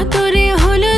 গতরে হলুদ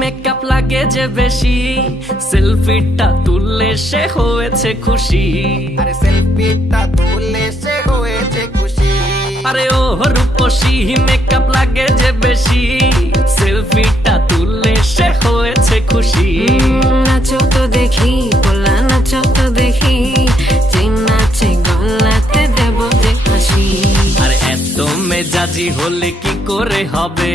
মেকআপ লাগে যে বেশি। সেলফিটা তুললে সে হয়েছে খুশি। আরে সেলফিটা তুলে সে হয়েছে খুশি। আরে ও রূপসী মেকআপ লাগে যে বেশি। সেলফিটা তুললে সে হয়েছে খুশি। নাচো তো দেখি বলা নাচো তো দেখি। যে নাচে গলাতে দেব যে হাসি। আর এত মেজাজি হলে কি করে হবে?